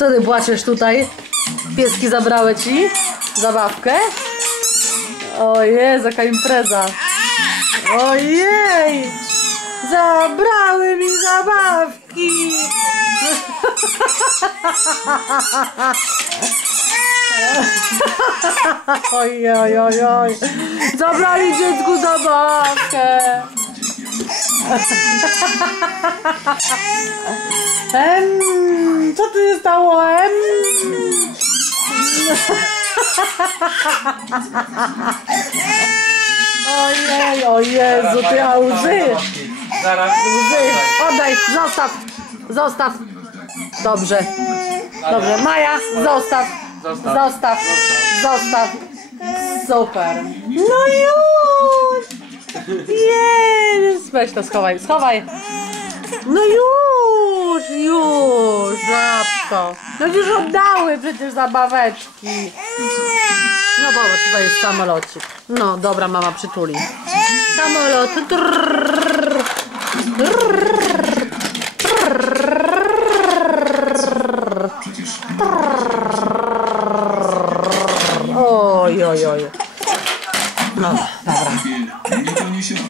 Co ty płaczesz tutaj? Pieski zabrały ci zabawkę? Ojej, jaka impreza. Ojej! Zabrały mi zabawki! Oj, oj, oj, oj. Zabrali dziecku zabawkę. co tu się stało? Em? Ojej, o Jezu, ty a łzy. Zaraz. Łzy. Oddaj, zostaw. Zostaw. Dobrze. Dobrze, Maja, zostaw. Zostaw. Zostaw. Zostaw. Super. No już. Jest. Weź to schowaj, schowaj. No już, już, żabko. No już oddały przecież zabaweczki. No dobra, tutaj jest samolocik. No dobra, mama przytuli. Samolot. Trrr. Oj, oj, oj. No, dobra.